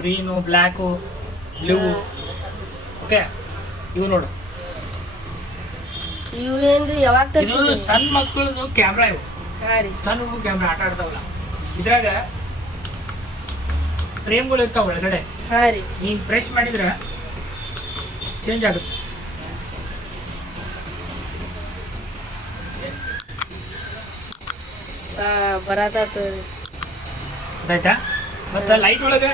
Green black blue okay ಇವು ನೋಡು. ಇವು ಏನ್ರಿ ಯಾವಾಗ ಇದು ಸಣ್ಣ ಮಕ್ಕಳದು ಕ್ಯಾಮ್ರಾ ಇವು. ಸಣ್ಣ ಹುಡುಗ ಕ್ಯಾಮ್ರಾ ಆಟ ಆಡ್ತಾವಲ್ಲ. ಇದ್ರಾಗ ಫ್ರೇಮ್ಗಳು ಇರ್ತಾವ ಒಳಗಡೆ. ಹಾ ರೀ. ನೀನು ಪ್ರೆಸ್ ಮಾಡಿದ್ರೆ ಚೇಂಜ್ ಆಗುತ್ತೆ. ಬರತ್ತ ಗೊತ್ತಾಯ್ತಾ ಮತ್ತೆ ಲೈಟ್ ಒಳಗೆ?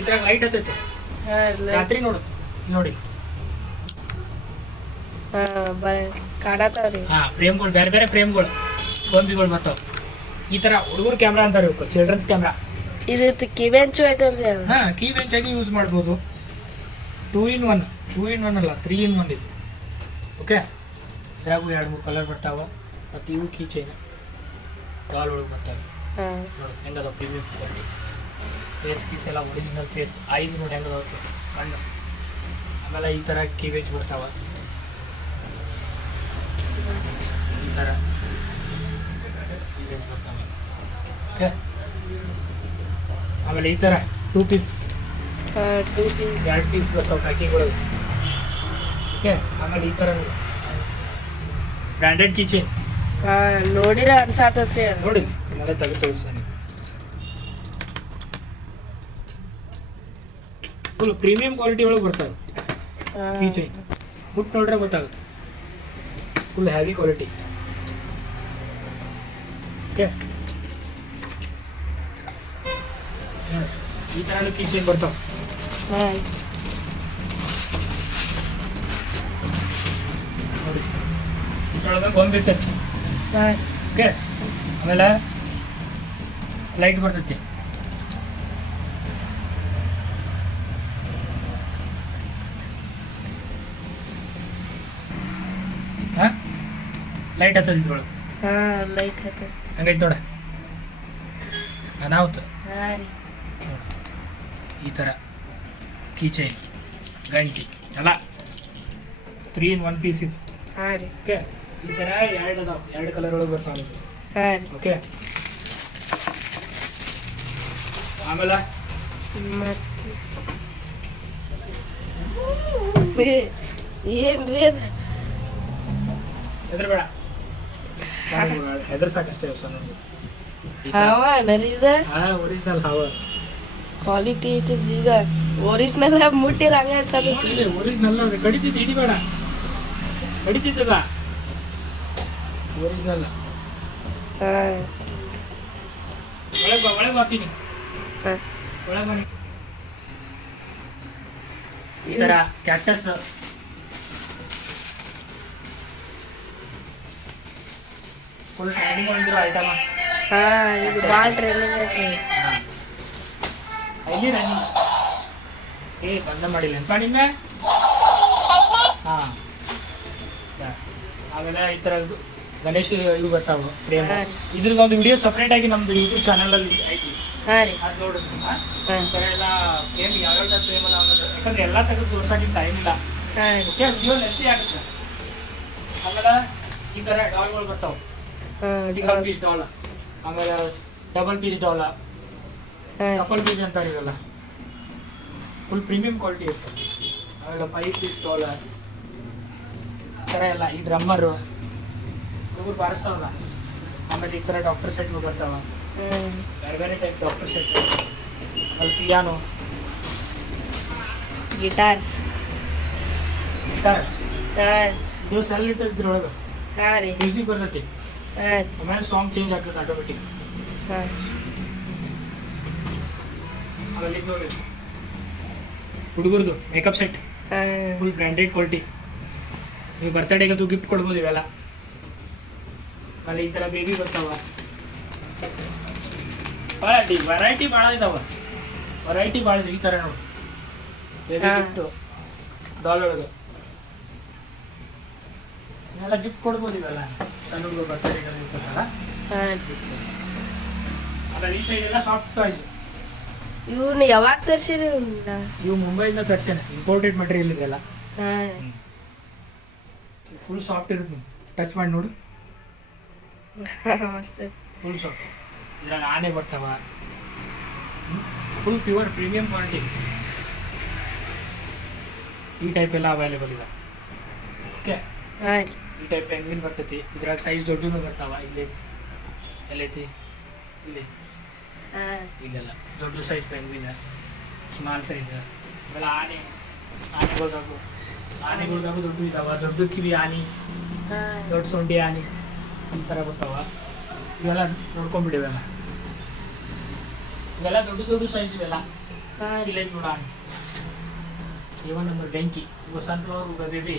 ಇದ್ರಾಗ ಲೈಟ್ ಹತ್ತೈತೆ. ರಾತ್ರಿ ನೋಡು. ನೋಡಿ. ಕಾಡತಾವ್ರಿ. ಹಾ ಫ್ರೇಮ್ಗಳು ಬೇರೆ ಬೇರೆ ಫ್ರೇಮ್ಗಳು ಗೊಂಬಿಗಳು ಬರ್ತಾವ. ಈ ತರ ಹುಡುಗರು ಕ್ಯಾಮ್ರಾ ಅಂತಾರೆ ಇವಕ್ಕೆ ಚಿಲ್ಡ್ರನ್ಸ್ ಕ್ಯಾಮ್ರಾ ಇದು ಕಿವೆಂಚು ಐತಲ್ರಿ ಅದು. ಹಾ ಕೀ ಬೆಂಚ್ ಆಗಿ ಯೂಸ್ ಮಾಡ್ಬೋದು. Two in one two in one ಅಲ್ಲ ತ್ರೀ ಇನ್ ಒನ್ ಇದು. ಓಕೆ ಇದ್ರಾಗು ಎರಡು ಮೂರು ಕಲರ್ ಬರ್ತಾವ. ಮತ್ತು ಇವು ಕೀ ಚೈನ್ ಡಾಲ್ ಒಳಗೆ ಬರ್ತಾವೆ. ನೋಡು ಹೆಂಗದ ಪ್ರೀಮಿಯಂ ಕ್ವಾಲಿಟಿ ಫೇಸ್ ಕೀಸ್ ಎಲ್ಲ ಒರಿಜಿನಲ್ ಫೇಸ್ ಐಸ್ ನೋಡಿ ಹೆಂಗೆ ಹೆಂಗದ ಕಣ್ಣು ಆಮೇಲೆ ಈ ಥರ ಕೀ ಬೆಂಚ್ ಬರ್ತಾವ. ಈ ಥರ ಕೀ ಬೆಂಚ್ ಬರ್ತಾವೆ. ಓಕೆ ಆಮೇಲೆ ಈ ಥರ ಟೂ ಪೀಸ್ ಟೂ ಪೀಸ್ ಎರಡು ಪೀಸ್ ಬರ್ತಾವೆ ಒಳಗೆ. ಓಕೆ ಆಮೇಲೆ ಈ ಥರ ಬ್ರ್ಯಾಂಡೆಡ್ ಕಿಚನ್ ನೋಡಿರ ಅನ್ಸಾತತ್ರಿ ನೋಡಿ ನಾಳೆ ತೆಗೆದು ತೋರಿಸ್ತಾನೆ. ಫುಲ್ ಪ್ರೀಮಿಯಂ ಕ್ವಾಲಿಟಿ ಒಳಗೆ ಬರ್ತಾವೆ. ಕೀ ಚೈನ್ ಮುಟ್ಟು ನೋಡ್ರೆ ಗೊತ್ತಾಗುತ್ತೆ. ಫುಲ್ ಹ್ಯಾವಿ ಕ್ವಾಲಿಟಿ ಓಕೆ ಈ ಥರ ಕೀಚೈನ್ ಬರ್ತಾವೆ. ಹಾ. ನೋಡಿ. ಇದ್ರೊಳಗೆ ಗೊಂಬಿರ್ತೈತಿ ಹಾ. ಓಕೆ ಆಮೇಲೆ ಲೈಟ್ ಬರ್ತೈತಿ ಹಾಂ ಲೈಟ್ ಹತ್ತದ ಇದ್ರೊಳಗೆ. ಹಾ ಲೈಟ್ ಹಾಕ ಹಂಗೈತೆ ನೋಡ. ಅನಾಹುತ. ಹಾ ರೀ. ಈ ಥರ ಕೀಚೈನ್ ಗಂಟಿ ಎಲ್ಲ. ತ್ರೀ ಇನ್ ಒನ್ ಪೀಸ್ ಇದು. ಹಾ ರೀ. ಓಕೆ ಈ ಥರ ಎರಡು ಅದಾವ. ಎರಡು ಕಲರ್ ಒಳಗೆ ಬರ್ತಾವೆ ಹಾ ರೀ. ಓಕೆ ಆಮೇಲೆ? ಮತ್ತೆ? ಏನ್ರಿ ಅದು? ಹೆದರ್ಬೇಡ. ಹೆದರ್ ಸಾಕಷ್ಟೇ ಸಣ್ಣ ಹಾವ ನರಿದ ಒರಿಜಿನಲ್ ಹಾವ. ಕ್ವಾಲಿಟಿ ಐತಿ ಈಗ ಒರಿಜಿನಲ್ ಮುಟ್ಟಿರ ಹಂಗ ಅನ್ಸತೈತಿ ಒರಿಜಿನಲ್ ಕಡಿತಿದ್ದು ಹಿಡಿಬೇಡ. ಕಡಿತಿದ್ದದ ಒರಿಜಿನಲ್ ಹಾ. ಒಳಗೆ ಬಾ ಒಳಗೆ ಬಾತೀನಿ ಹಾ. ಒಳಗೆ ಬನ್ನಿ. ಈ ಥರ ಕ್ಯಾಕ್ಟಸ್ ಫುಲ್ ಟ್ರೈನಿಂಗ್ ಹೊಂದಿರೋ ಐಟಮ ಹಾ ಇದು ಭಾಳ ಟ್ರೈನಿಂಗ್ ಐತಿ. ಇಲ್ಲಿ ರನ್ನಿಂಗ್ ಏ ಬಂದ ಮಾಡಿಲ್ಲ. ಅಂತ ನಿಮ್ಮ ಹಾಂ. ಆಮೇಲೆ ಈ ಥರ ಗಣೇಶ ಇವು ಬರ್ತಾವು ಫ್ರೇಮ್ ಹಾ. ಇದ್ರದ್ದು ಒಂದು ವಿಡಿಯೋ ಸಪ್ರೇಟ್ ಆಗಿ ನಮ್ದು ಯೂಟ್ಯೂಬ್ ಚಾನಲಲ್ಲಿ ಐತಿ. ಹಾ ರೀ. ಅದು ನೋಡಿದ್ರೆ ಎಲ್ಲ ಫ್ರೇಮ್ ಯಾವ್ಯಾವ ಫ್ರೇಮ್ ಅಲ್ಲ ಯಾಕಂದ್ರೆ ಎಲ್ಲ ತೆಗೆದು ತೋರ್ಸೋಕೆ ಟೈಮ್ ಇಲ್ಲ. ಓಕೆ ವಿಡಿಯೋ ಲೆಂತಿ ಆಗುತ್ತೆ. ಆಮೇಲೆ ಈ ಥರ ಡಾಲ್ಗಳು ಬರ್ತಾವೆ. ಸಿಂಗಲ್ ಪೀಸ್ ಡಾಲ್ ಆಮೇಲೆ double piece doll double piece ಅಂತಾರೆ ಇವೆಲ್ಲ ಫುಲ್ ಪ್ರೀಮಿಯಂ ಕ್ವಾಲಿಟಿ ಇರ್ತದೆ ಆಮೇಲೆ ಫೈವ್ ಪೀಸ್ ಡಾಲ ಈ ಥರ ಎಲ್ಲ ಈ ಡ್ರಮ್ಮರು ಹುಡುಗರು ಬಾರಿಸ್ತಾವಲ್ಲ ಆಮೇಲೆ ಈ ಥರ ಡಾಕ್ಟರ್ ಸೆಟ್ಗಳು ಬರ್ತಾವ. ಹ್ಮ್ ಬೇರೆ ಬೇರೆ ಟೈಪ್ ಡಾಕ್ಟರ್ ಸೆಟ್ ಆಮೇಲೆ ಪಿಯಾನೋ ಗಿಟಾರ್ ಗಿಟಾರ್ ಇದು ಸೆಲ್ ಇರ್ತದೆ ಇದ್ರೊಳಗೆ. ಹಾಂ ರೀ. ಮ್ಯೂಸಿಕ್ ಬರ್ತೈತಿ. ಹಾ ಆಮೇಲೆ ಸಾಂಗ್ ಚೇಂಜ್ ಆಗ್ತದೆ ಆಟೋಮೆಟಿಕ್ ಹಾ ಆಮೇಲೆ ಇದು ನೋಡಿ ಹುಡುಗರದು makeup set full branded quality ನೀವು ಬರ್ತಡೇಗೆ ಅದು ಗಿಫ್ಟ್ ಕೊಡ್ಬೋದು ಇವೆಲ್ಲ. ಆಮೇಲೆ ಈ ಥರ ಬೇಬಿ ಬರ್ತಾವ. ವರೈಟಿ ವೆರೈಟಿ ಭಾಳ ಇದಾವ. ವೆರೈಟಿ ಭಾಳ ಇದೆ ಈ ಥರ ನೋಡಿ. ಬೇಬಿ ಗಿಫ್ಟ್ ಗಿಫ್ಟು ಡಾಲ್ ಒಳಗೆ. ಇವೆಲ್ಲ ಗಿಫ್ಟ್ ಕೊಡ್ಬೋದು ಇವೆಲ್ಲ. ಸಣ್ಣ ಬರ್ತಾರೆ ಇರ್ತದಲ್ಲ ಈ ಸೈಡ್ ಎಲ್ಲ ಸಾಫ್ಟ್ ಟಾಯ್ಸ್ ಇವ್ನ ಯಾವಾಗ ತರ್ಸಿರಿ ಇವು ಮುಂಬೈಯಿಂದ ತರ್ಸೇನೆ ಇಂಪೋರ್ಟೆಡ್ ಮಟೀರಿಯಲ್ ಇದೆಲ್ಲ. ಫುಲ್ ಸಾಫ್ಟ್ ಇರುತ್ತೆ ಟಚ್ ಮಾಡಿ ನೋಡು. ಫುಲ್ ಸಾಫ್ಟ್ ಇದ್ರಾಗ ಆನೆ ಬರ್ತಾವ. ಫುಲ್ ಪ್ಯೂರ್ ಪ್ರೀಮಿಯಂ ಕ್ವಾಲಿಟಿ ಈ ಟೈಪ್ ಎಲ್ಲ ಅವೈಲೇಬಲ್ ಇದೆ ಓಕೆ ಈ ಟೈಪ್ ಹೆಂಗಿನ ಬರ್ತೈತಿ. ಇದ್ರಾಗ ಸೈಜ್ ದೊಡ್ಡನು ಬರ್ತಾವ. ಇಲ್ಲಿ. ಎಲ್ಲೈತಿ ಇಲ್ಲಿ. ಇಲ್ಲೆಲ್ಲ. ದೊಡ್ಡ ಸೈಜ್ ಪೆಂಗ್ವಿನ್ ಸ್ಮಾಲ್ ಸೈಜ್ ಇವೆಲ್ಲ ಆನೆ. ಆನೆಗಳ್ದಾಗು. ಆನೆಗಳ್ದಾಗು ದೊಡ್ಡ ಇದಾವ. ದೊಡ್ಡ ಕಿವಿ ಆನೆ. ದೊಡ್ಡ ಸೊಂಡಿ ಆನೆ. ಈ ಥರ ಬರ್ತಾವ. ಇವೆಲ್ಲ ನೋಡ್ಕೊಂಡ್ಬಿಡಿವೆಲ್ಲ ಇವೆಲ್ಲ ದೊಡ್ಡ ದೊಡ್ಡ ಸೈಜ್ ಇವೆಲ್ಲ. ಇಲ್ಲೇ ನೋಡ ಆನೆ ಇವನ್ ನಂಬರ್ ಬೆಂಕಿ. ವಸಂತ ಬೇಬಿ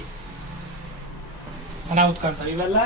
ಅನಾಹುತ್ ಕಾಣ್ತವೆ ಇವೆಲ್ಲ